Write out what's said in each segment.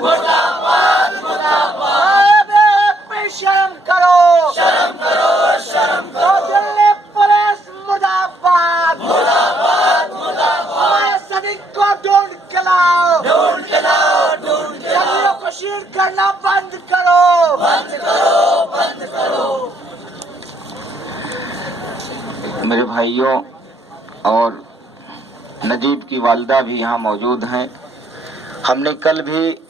मुर्दाबाद मुर्दाबाद। शर्म करो शर्म करो शर्म करो। दिल्ली पुलिस मुर्दाबाद मुर्दाबाद मुर्दाबाद। सदिक को ढूंढ के लाओ ढूंढ के लाओ ढूंढ के लाओ। को शीर करना बंद करो बंद करो बंद करो। मेरे भाइयों और नजीब की वालिदा भी यहाँ मौजूद हैं। हमने कल भी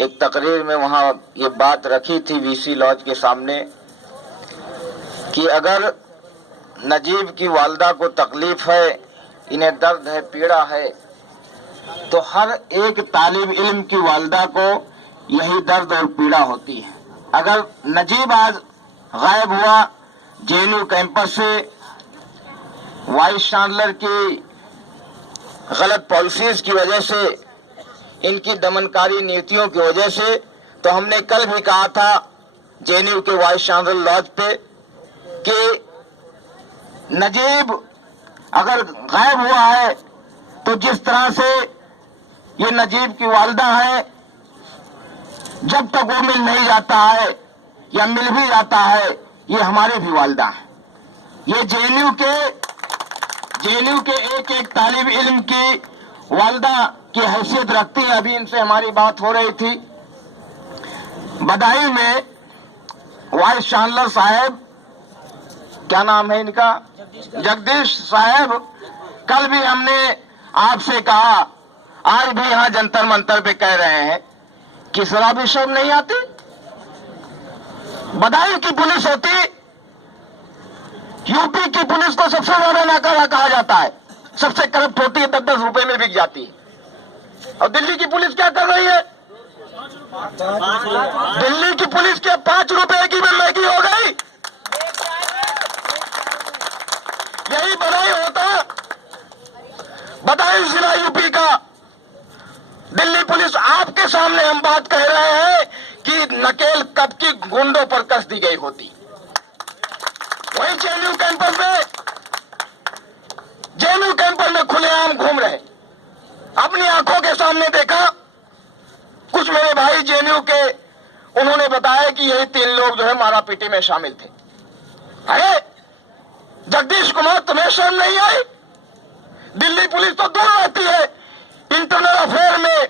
एक तकरीर में वहाँ ये बात रखी थी वीसी लॉज के सामने कि अगर नजीब की वालिदा को तकलीफ है, इन्हें दर्द है, पीड़ा है, तो हर एक तालिब इल्म की वालिदा को यही दर्द और पीड़ा होती है। अगर नजीब आज गायब हुआ जेएनयू कैंपस से वाइस चांसलर की गलत पॉलिसीज की वजह से, इनकी दमनकारी नीतियों की वजह से, तो हमने कल भी कहा था जेएनयू के वाइस चांसलर लॉज पे कि नजीब अगर गायब हुआ है तो जिस तरह से ये नजीब की वालिदा है, जब तक वो मिल नहीं जाता है या मिल भी जाता है, ये हमारे भी वालिदा है। ये जेएनयू के एक एक तालिब इल्म की वालिदा की हैसियत रखती है। अभी इनसे हमारी बात हो रही थी बदायूं में, वाइस चांसलर साहब, क्या नाम है इनका, जगदीश साहब, कल भी हमने आपसे कहा, आज भी यहाँ जंतर मंतर पे कह रहे हैं कि शराबी शर्म नहीं आती। बदायूं की पुलिस होती, यूपी की पुलिस को सबसे ज्यादा नाकारा कहा जाता है, सबसे करप्ट होती है, 10-10 रुपए में बिक जाती है। और दिल्ली की पुलिस क्या कर रही है? दिल्ली की पुलिस के 5 रुपए की भी मैगी हो गई। यही बनाई होता बदायूं जिला यूपी का। दिल्ली पुलिस, आपके सामने हम बात कह रहे हैं कि नकेल कब की गुंडों पर कस दी गई होती। वही जेएनयू कैंपस में खुलेआम घूम रहे, अपनी आंखों के सामने देखा। कुछ मेरे भाई जेएनयू के, उन्होंने बताया कि यही 3 लोग जो है मारापीटी में शामिल थे। अरे जगदीश कुमार, तुम्हें शर्म नहीं आई? दिल्ली पुलिस तो दूर रहती है, इंटरनल अफेयर में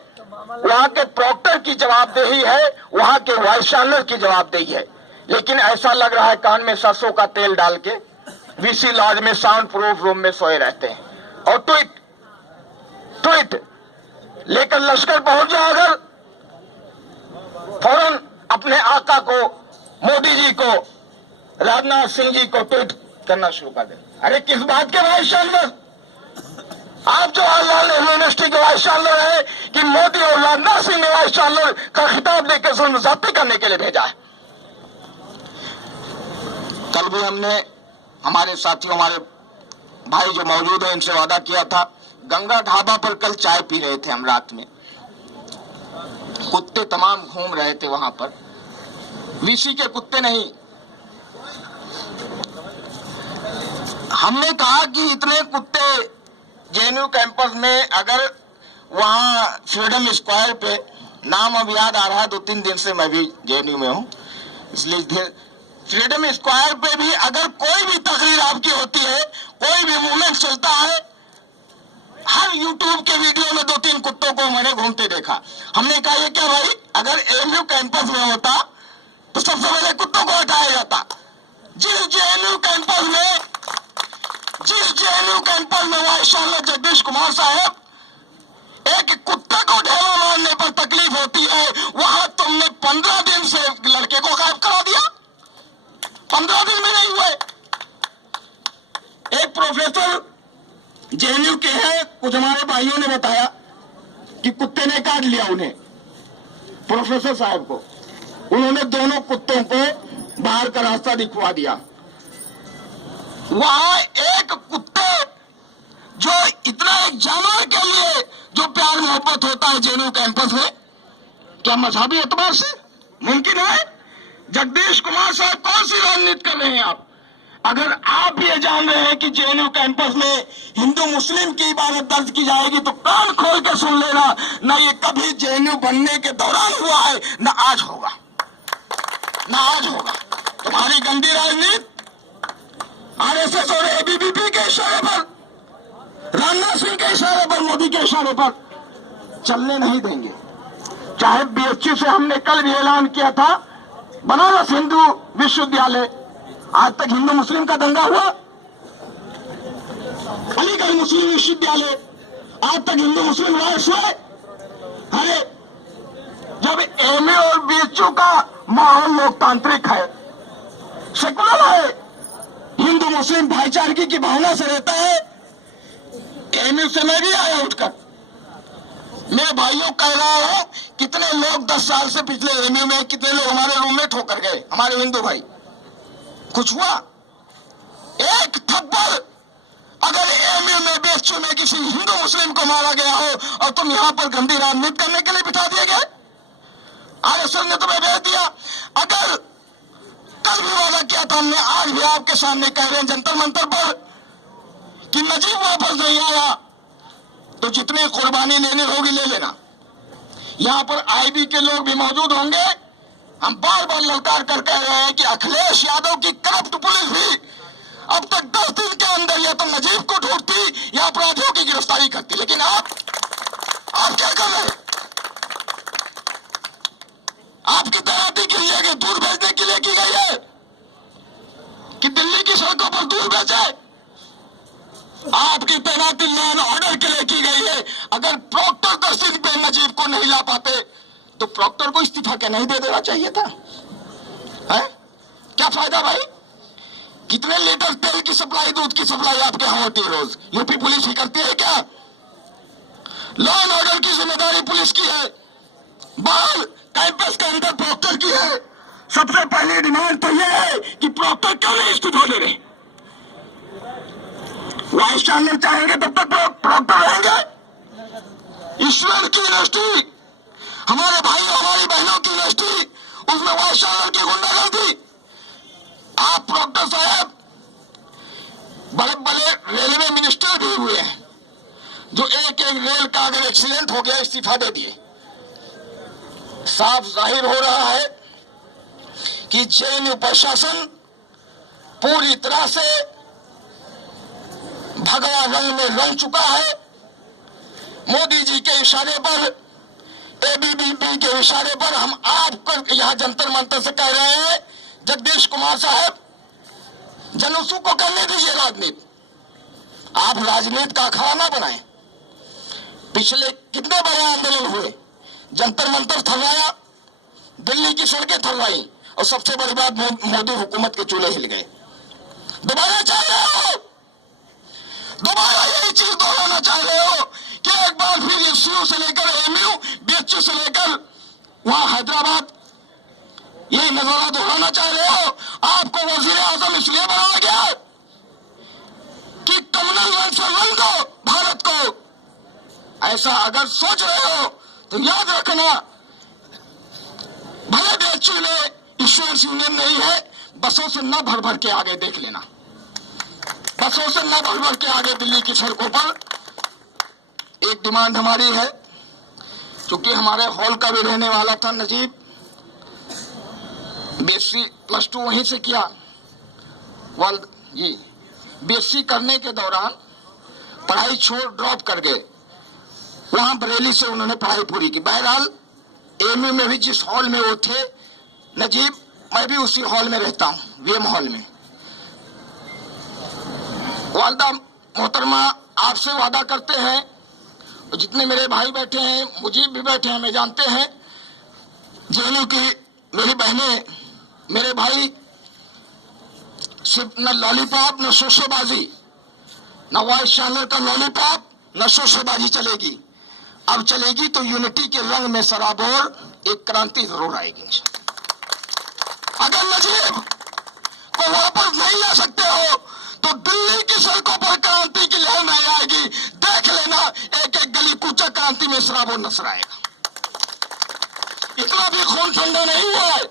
वहां के प्रॉक्टर की जवाबदेही है, वहां के वाइस चांसलर की जवाबदेही है। लेकिन ऐसा लग रहा है कान में सरसों का तेल डाल के वीसी लॉज में साउंड प्रूफ रूम में सोए रहते हैं और ट्वीट लेकर लश्कर पहुंच जाओ, अगर फौरन अपने आका को, मोदी जी को, राजनाथ सिंह जी को ट्वीट करना शुरू कर दे। अरे किस बात के वाइस चांसलर? आप जवाहरलाल नेहरू यूनिवर्सिटी के वाइस चांसलर है कि मोदी और राजनाथ सिंह ने वाइस चांसलर का खिताब देकर जुल्म ज़्यादती करने के लिए भेजा है? कल भी हमने हमारे साथियों, हमारे भाई जो मौजूद है, इनसे वादा किया था। गंगा ढाबा पर कल चाय पी रहे थे हम रात में, कुत्ते तमाम घूम रहे थे वहां पर, वीसी के कुत्ते नहीं। हमने कहा कि इतने कुत्ते जेएनयू कैंपस में, अगर वहां फ्रीडम स्क्वायर पे, नाम अब याद आ रहा है, 2-3 दिन से मैं भी जेएनयू में हूं, इसलिए फ्रीडम स्क्वायर पे भी अगर कोई भी तकरीर आपकी होती है, कोई भी मूवमेंट चलता है, हर यूट्यूब के वीडियो में 2-3 कुत्तों को मैंने घूमते देखा। हमने कहा ये क्या भाई, अगर एएमयू कैंपस में होता तो सबसे पहले कुत्तों को हटाया जाता। जिस जेएनयू कैंपस में वाइस चांसलर जगदीश कुमार साहब, एक कुत्ते को ढेला मारने पर तकलीफ होती है, वहां तुमने 15 दिन से लड़के को गायब करा दिया। 15 दिन में नहीं हुए। एक प्रोफेसर जेएनयू के हैं, कुछ हमारे भाइयों ने बताया कि कुत्ते ने काट लिया उन्हें, प्रोफेसर साहब को। उन्होंने दोनों कुत्तों को बाहर का रास्ता दिखवा दिया। वहां एक कुत्ते, जो इतना एक जानवर के लिए जो प्यार मोहब्बत होता है जेएनयू कैंपस में, क्या मजहबी एतबार से मुमकिन है? जगदीश कुमार साहब कौन सी राजनीति कर रहे हैं आप? अगर आप ये जान रहे हैं कि जेएनयू कैंपस में हिंदू मुस्लिम की इबारत दर्ज की जाएगी तो कान खोल के सुन लेना, ना ये कभी जेएनयू बनने के दौरान हुआ है, ना आज होगा, ना आज होगा। तुम्हारी गंदी राजनीति आरएसएस और एबीवीपी के इशारे पर, राजनाथ सिंह के इशारे पर, मोदी के इशारे पर चलने नहीं देंगे। चाहे बीएचयू से हमने कल भी ऐलान किया था, बनारस हिंदू विश्वविद्यालय, आज तक हिंदू मुस्लिम का दंगा हुआ? अलीगढ़ मुस्लिम विश्वविद्यालय, आज तक हिंदू मुस्लिम राइट्स हुए? अरे जब एमए और बीएचयू का माहौल लोकतांत्रिक है, सेकुलर है, हिंदू मुस्लिम भाईचारगी की भावना से रहता है, एमयू से मैं भी आया उठकर। मेरे भाइयों कह रहा हूं, कितने लोग 10 साल से पिछले एमयू में, कितने लोग हमारे रूममेट होकर गए, हमारे हिंदू भाई, कुछ हुआ? एक थप्पड़ अगर एमयू में बीएचयू में किसी हिंदू मुस्लिम को मारा गया हो और तुम यहां पर गंदी राजनीति करने के लिए बिठा दिए गए, आरएसएस ने तुम्हें भेज दिया। अगर कल भी वादा किया था हमने, आज भी आपके सामने कह रहे हैं जंतर मंतर पर कि नजीब वापस नहीं आया तो जितनी कुर्बानी लेनी होगी ले लेना। यहां पर आईबी के लोग भी मौजूद होंगे। हम बार बार ललकार कर कह रहे हैं कि अखिलेश यादव की करप्ट पुलिस भी अब तक 10 दिन के अंदर या तो नजीब को ढूंढती या अपराधियों की गिरफ्तारी करती, लेकिन आप क्या कर रहे हैं? आपकी तैनाती के लिए कि दूर भेजने के लिए की गई है कि दिल्ली की सड़कों पर दूर भेजे? आपकी तैनाती लॉ एंड ऑर्डर के लिए की गई है। अगर प्रॉक्टर 10 दिन पे नजीब को नहीं ला पाते तो प्रॉक्टर को इस्तीफा क्या नहीं दे देना चाहिए था? है? क्या फायदा भाई? कितने लीटर तेल की सप्लाई, दूध की सप्लाई आपके यहां होती है रोज? यूपी पुलिस ही करती है क्या? लॉ एंड ऑर्डर की जिम्मेदारी पुलिस की है, बाहर कैंपस के अंदर प्रॉक्टर की है। सबसे पहली डिमांड तो यह है कि प्रॉक्टर क्यों नहीं इस्तीफा दे रहे? वाइस चांसलर चाहेंगे तब तक प्रॉक्टर रहेंगे। ईश्वर की यूनिवर्सिटी, हमारे भाई हमारी बहनों की यूनिवर्सिटी, उसमें वाइस चांसलर की गुंडागर्दी। आप प्रॉक्टर साहब बड़े बड़े रेलवे मिनिस्टर भी हुए हैं जो एक रेल का अगर एक्सीडेंट हो गया इस्तीफा दे दिए। साफ जाहिर हो रहा है कि जेएनयू प्रशासन पूरी तरह से भगवा रंग में रंग चुका है। मोदी जी के इशारे पर, एबीवीपी के इशारे पर हम आपको यहां जंतर मंतर से कह रहे हैं, जगदीश कुमार साहब, जलूसों को करने दीजिए राजनीति, आप राजनीति का अखाड़ा ना बनाएं। पिछले कितने बड़े आंदोलन हुए, जंतर मंतर थर्राया, दिल्ली की सड़कें थर्राई, और सबसे बड़ी बात मोदी हुकूमत के चूल्हे हिल गए। दोबारा चाह रहे हो, दोबारा यही चीज दोहराना चाह रहे हो कि एक बार फिर एसयू से लेकर एमयू, बीएचयू से लेकर वहां हैदराबाद, यही नजारा दोहराना चाह रहे हो। आपको वजीर आजम इसलिए बनाया गया कि कम्युनल से रंग दो भारत को। ऐसा अगर सोच रहे हो तो याद रखना, भले बीएचयू ने स्टूडेंट्स यूनियन नहीं है, बसों से न भर भर के आगे देख लेना, बसों से न भर भर के आगे दिल्ली की सड़कों पर। एक डिमांड हमारी है, क्योंकि हमारे हॉल का भी रहने वाला था नजीब, बीएससी +2 वहीं से किया, वर्ल्ड जी बीएससी करने के दौरान पढ़ाई छोड़ ड्रॉप कर गए, वहां बरेली से उन्होंने पढ़ाई पूरी की। बहरहाल एमयू में भी जिस हॉल में वो थे नजीब, मैं भी उसी हॉल में रहता हूं, वीएम हॉल में। वालदा मोहतरमा आपसे वादा करते हैं, और जितने मेरे भाई बैठे हैं, मुजीब भी बैठे हैं, मैं जानते हैं, जेएनयू की मेरी बहनें, मेरे भाई, सिर्फ न लॉलीपॉप न शोशेबाजी, न वाइस चांसलर का लॉलीपॉप न शोशेबाजी चलेगी। अब चलेगी तो यूनिटी के रंग में सराबोर एक क्रांति जरूर आएगी। अगर नजीब को वापस नहीं ला सकते हो तो दिल्ली की सड़कों पर क्रांति की लहर नहीं आएगी। देख लेना, एक एक गली कूचा क्रांति में सराबोर नजर आएगा। इतना भी खून ठंडा नहीं हुआ है।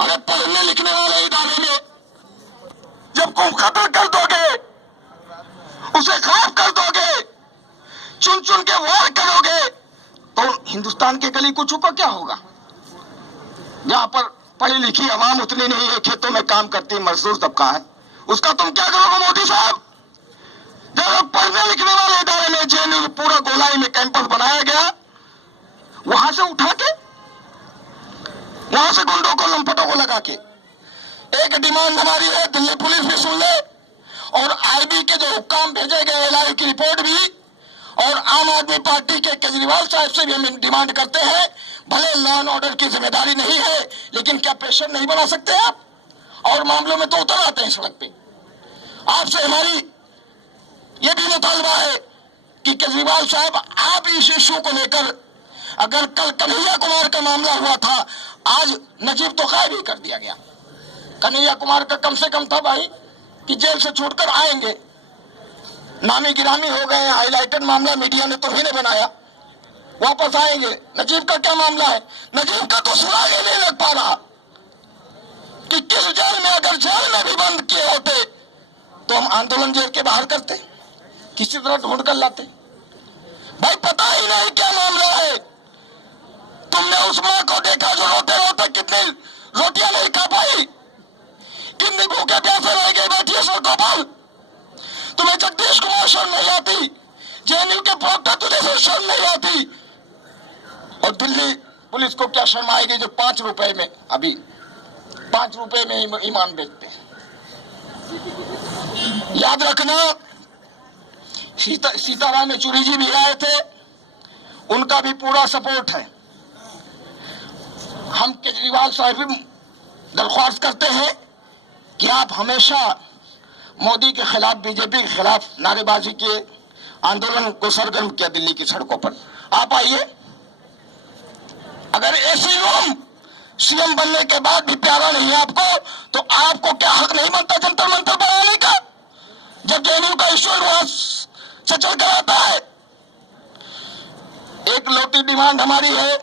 अरे पढ़ने लिखने वाले इदारे में जब को खत्म कर दोगे, उसे खराब कर दोगे, चुन चुन के वार करोगे, तो हिंदुस्तान के गली कुचों का क्या होगा? जहां पर पढ़ी लिखी आवाम उतनी नहीं है, खेतों में काम करती मजदूर तबका है, उसका तुम क्या करोगे मोदी साहब? जब पढ़ने लिखने वाले इदारे में जेएनयू पूरा गोलाई में कैंपस बनाया गया, वहां से उठा के, वहां से गुंडों को लंपटों को लगा के, एक डिमांड हमारी है, दिल्ली पुलिस भी सुन ले, और आईबी के जो हुक्काम भेजे गए एलआई की रिपोर्ट भी, और आम आदमी पार्टी के केजरीवाल साहब से भी हम डिमांड करते हैं, भले लॉ एंड ऑर्डर की जिम्मेदारी नहीं है, लेकिन क्या प्रेशर नहीं बना सकते आप? और मामलों में तो उतर आते हैं सड़क पे। आपसे हमारी ये भी मुतालबा है कि केजरीवाल साहब, आप इस इश्यू को लेकर, अगर कल कन्हैया कुमार का मामला हुआ था, आज नजीब तो गायब ही कर दिया गया। कन्हैया कुमार का कम से कम था भाई कि जेल से छूटकर आएंगे, नामी गिरामी हो गए, हाईलाइटेड मामला मीडिया ने तो भी नहीं बनाया, वापस आएंगे। नजीब का क्या मामला है? नजीब का तो सुराग ही नहीं लग पा रहा कि किस जेल में, अगर जेल में भी बंद किए होते तो हम आंदोलन जेल के बाहर करते, किसी तरह ढूंढ कर लाते। भाई पता ही नहीं क्या मामला है। तुमने उस मां को देखा जो रोते रोते कितनी रोटियां नहीं खा पाई, कितनी भूखे प्यासे रह गए बैठी है सड़कों पर। तुम्हें जगदीश कुमार शर्म नहीं आती, जेएनयू के प्रवक्ता तुझे से शर्म नहीं आती, और दिल्ली पुलिस को क्या शर्म आएगी जो 5 रुपए में, अभी 5 रुपए में ईमान बेचते हैं। याद रखना, सीताराम येचुरी जी भी आए थे, उनका भी पूरा सपोर्ट है। हम केजरीवाल साहब भी दरख्वास्त करते हैं कि आप हमेशा मोदी के खिलाफ, बीजेपी के खिलाफ नारेबाजी किए, आंदोलन को सरगर्म किया दिल्ली की सड़कों पर। आप आइए, अगर एसी रूम सीएम बनने के बाद भी प्यारा नहीं है आपको, तो आपको क्या हक नहीं बनता जंतर मंतर बनाने का, जब जेएनयू का इश्यू वहां से चल कर आता है? एक लौटी डिमांड हमारी है,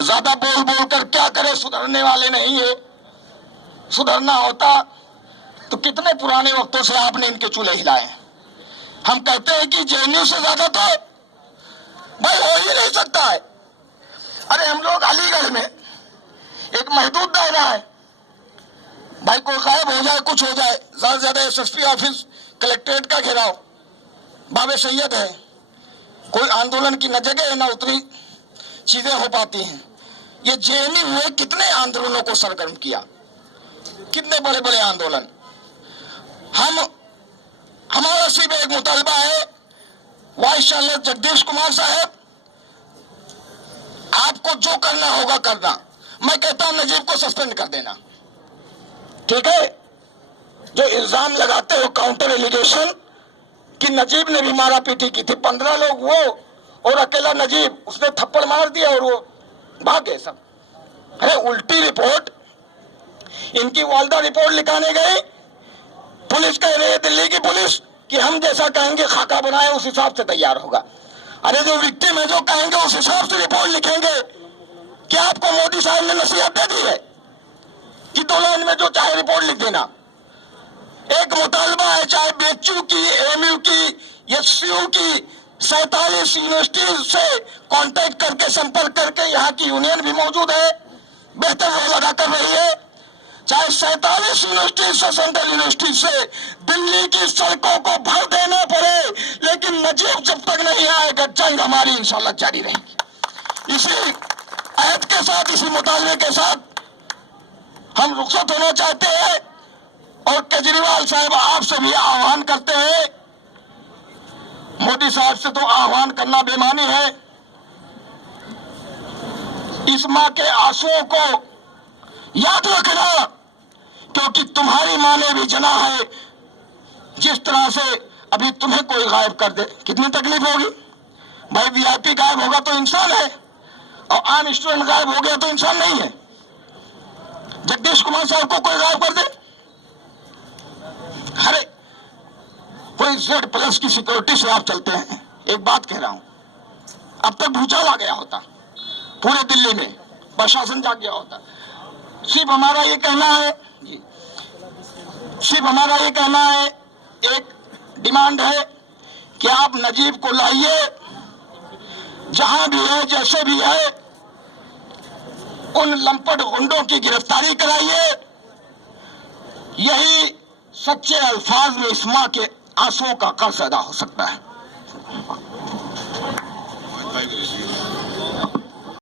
ज्यादा बोल बोल कर क्या करे, सुधरने वाले नहीं है। सुधरना होता तो कितने पुराने वक्तों से आपने इनके चूल्हे हिलाए हैं। हम कहते हैं कि जेएनयू से ज्यादा तो भाई हो ही नहीं सकता है। अरे हम लोग अलीगढ़ में एक महदूद दायरा है भाई, कोई गायब हो जाए, कुछ हो जाए, ज्यादा से ज्यादा एसएसपी ऑफिस, कलेक्ट्रेट का घेराव, बाबे सैयद है, कोई आंदोलन की न जगह है न उतनी चीजें हो पाती हैं। ये जेएनयू हुए कितने आंदोलनों को सरगर्म किया, कितने बड़े बड़े आंदोलन। हमारा सिर्फ एक मुतालबा है, वाइस चांसलर जगदीश कुमार साहब, आपको जो करना होगा करना। मैं कहता हूं नजीब को सस्पेंड कर देना, ठीक है? जो इल्जाम लगाते हो काउंटर एलिगेशन कि नजीब ने भी मारा पीटी की थी, 15 लोग वो और अकेला नजीब, उसने थप्पड़ मार दिया और वो भाग गए सब। अरे उल्टी रिपोर्ट, इनकी वालदा रिपोर्ट लिखाने गई, पुलिस कह रही है दिल्ली की पुलिस कि हम जैसा कहेंगे खाका बनाए उस हिसाब से तैयार होगा। अरे जो विक्टिम है जो कहेंगे उस हिसाब से रिपोर्ट लिखेंगे। क्या आपको मोदी साहब ने नसीहत दे दी है कि 2 लाइन में जो चाहे रिपोर्ट लिख देना? एक मुतालबा है, चाहे बीएचयू की, एएमयू की, एचसीयू की, 47 यूनिवर्सिटीज से कांटेक्ट करके, संपर्क करके, यहाँ की यूनियन भी मौजूद है, बेहतर रोल अदा कर रही है। चाहे 47 यूनिवर्सिटी से, सेंट्रल यूनिवर्सिटी से दिल्ली की सड़कों को भर देना पड़े, लेकिन नजीब जब तक नहीं आएगा, जंग हमारी इंशाल्लाह जारी रहेगी। इसी अहद के साथ, इसी मुतालबे के साथ हम रुखसत होना चाहते हैं, और केजरीवाल साहब आपसे भी आह्वान करते हैं, मोदी साहब से तो आह्वान करना बेमानी है। इस मां के आंसुओं को याद रखना, क्योंकि तुम्हारी मां ने भी जना है। जिस तरह से अभी तुम्हें कोई गायब कर दे, कितनी तकलीफ होगी भाई। वीआईपी गायब होगा तो इंसान है, और आम स्टूडेंट गायब हो गया तो इंसान नहीं है। जगदीश कुमार साहब को कोई गायब कर दे, अरे कोई Z+ की सिक्योरिटी से आप चलते हैं। एक बात कह रहा हूं, अब तक भूचाल आ गया होता पूरे दिल्ली में, प्रशासन जाग गया होता। सिर्फ हमारा ये कहना है सिर्फ हमारा ये कहना है, एक डिमांड है कि आप नजीब को लाइए, जहां भी है, जैसे भी है, उन लंपट गुंडों की गिरफ्तारी कराइए। यही सच्चे अल्फाज में इस मां के आंसुओं का कर्ज अदा हो सकता है।